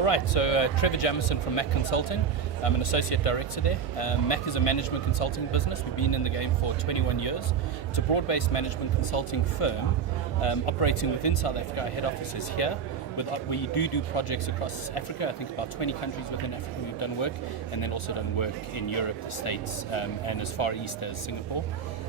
All right, so Trevor Jamieson from Mac Consulting. I'm an associate director there. Mac is a management consulting business. We've been in the game for 21 years. It's a broad-based management consulting firm operating within South Africa. Our head office is here. We do projects across Africa. I think about 20 countries within Africa we've done work, and then also done work in Europe, the States, and as far east as Singapore.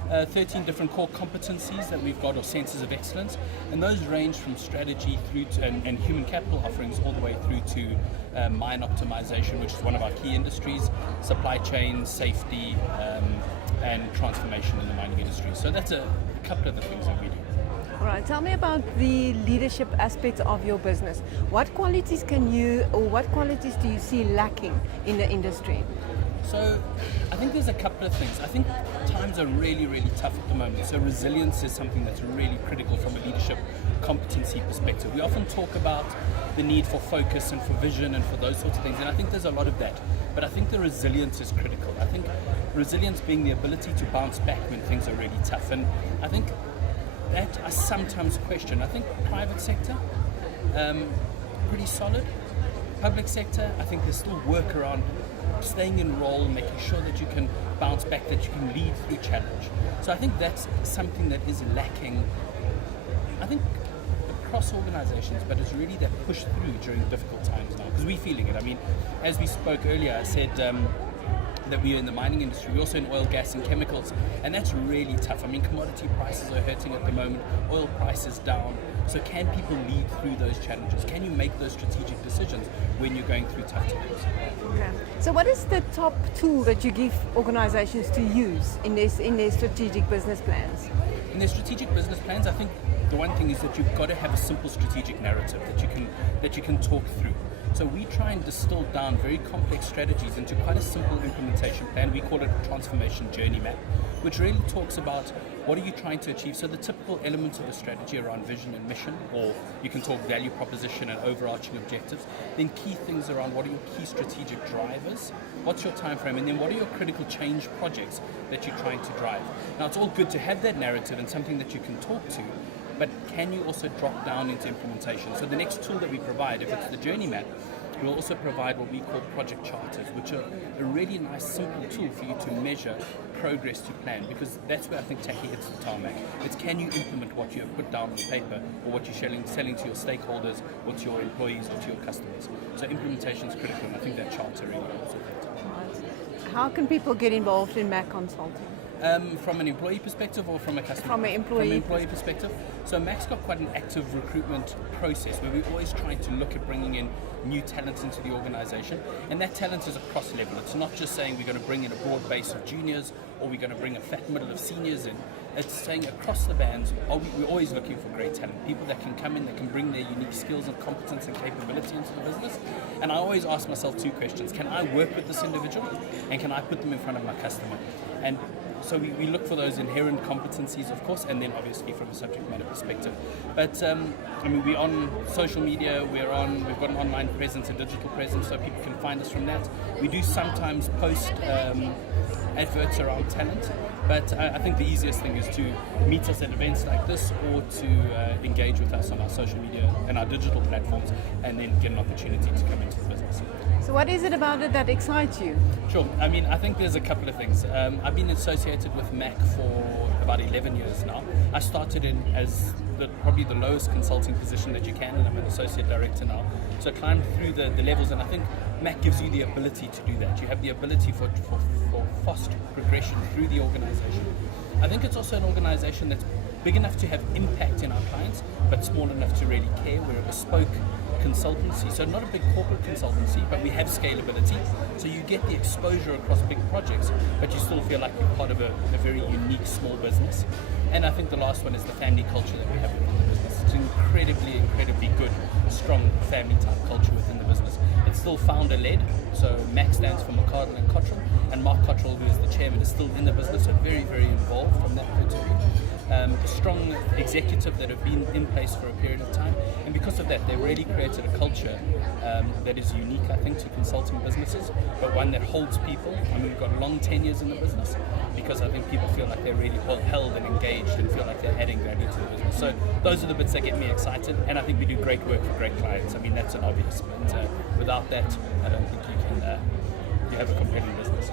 13 different core competencies that we've got, or centers of excellence, and those range from strategy through to and human capital offerings all the way through to mine optimization, which is one of our key industries, supply chain, safety, and transformation in the mining industry. So that's a couple of the things that we do. All right, tell me about the leadership aspect of your business. What qualities do you see lacking in the industry? So I think there's a couple of things. I think times are really, really tough at the moment. So resilience is something that's really critical from a leadership competency perspective. We often talk about the need for focus and for vision and for those sorts of things, and I think there's a lot of that. But I think the resilience is critical. I think resilience being the ability to bounce back when things are really tough. And I think that I sometimes question. I think private sector, pretty solid. Public sector, I think there's still work around staying in role, making sure that you can bounce back, that you can lead through challenge. So I think that's something that is lacking, I think, across organizations, but it's really that push through during difficult times now, because we're feeling it. I mean, as we spoke earlier, I said that we're in the mining industry. We're also in oil, gas and chemicals, and that's really tough. I mean, commodity prices are hurting at the moment, oil prices down. So can people lead through those challenges? Can you make those strategic decisions when you're going through tough times? Okay. So what is the top tool that you give organizations to use in their strategic business plans? In their strategic business plans, I think the one thing is that you've got to have a simple strategic narrative that you can talk through. So we try and distill down very complex strategies into quite a simple implementation plan. We call it a transformation journey map, which really talks about what are you trying to achieve. So the typical elements of a strategy around vision and mission, or you can talk value proposition and overarching objectives. Then key things around what are your key strategic drivers, what's your time frame, and then what are your critical change projects that you're trying to drive. Now it's all good to have that narrative and something that you can talk to, but can you also drop down into implementation? So the next tool that we provide, if it's the journey map, we'll also provide what we call project charters, which are a really nice, simple tool for you to measure progress to plan, because that's where I think Tacky hits the tarmac. It's can you implement what you have put down on paper, or what you're selling to your stakeholders, or to your employees, or to your customers. So implementation is critical, and I think that charter really helps with that. How can people get involved in Mac Consulting? From an employee perspective or from a customer? From an employee perspective. So Mac's got quite an active recruitment process where we're always trying to look at bringing in new talent into the organization, and that talent is across level. It's not just saying we're going to bring in a broad base of juniors or we're going to bring a fat middle of seniors in. It's saying across the bands, we're always looking for great talent, people that can come in, that can bring their unique skills and competence and capability into the business. And I always ask myself two questions: can I work with this individual, and can I put them in front of my customer? And so we look for those inherent competencies, of course, and then obviously from a subject matter perspective. But I mean, we're on social media, we've got an online presence, a digital presence, so people can find us from that. We do sometimes post adverts around talent, but I think the easiest thing is to meet us at events like this, or to engage with us on our social media and our digital platforms, and then get an opportunity to come into the business. So what is it about it that excites you? Sure. I mean, I think there's a couple of things. I've been associated with Mac for about 11 years now. I started in as probably the lowest consulting position that you can, and I'm an associate director now. So I climbed through the levels, and I think Mac gives you the ability to do that. You have the ability for fast progression through the organization. I think it's also an organization that's big enough to have impact in our clients, but small enough to really care. We're a bespoke consultancy, so not a big corporate consultancy, but we have scalability, so you get the exposure across big projects, but you still feel like you're part of a very unique small business. And I think the last one is the family culture that we have within the business. It's incredibly good, strong family type culture within the business, It's still founder-led, so Mac stands for McCardle and Cottrell, and Mark Cottrell, who is the chairman, is still in the business, so very, very involved from that point of view. A strong executive that have been in place for a period of time, and because of that, they've really created a culture that is unique, I think, to consulting businesses, but one that holds people. I mean, we've got long tenures in the business because I think people feel like they're really held and engaged and feel like they're adding value to the business. So those are the bits that get me excited, and I think we do great work for great clients. I mean, that's an obvious, but without that, I don't think you have a compelling business.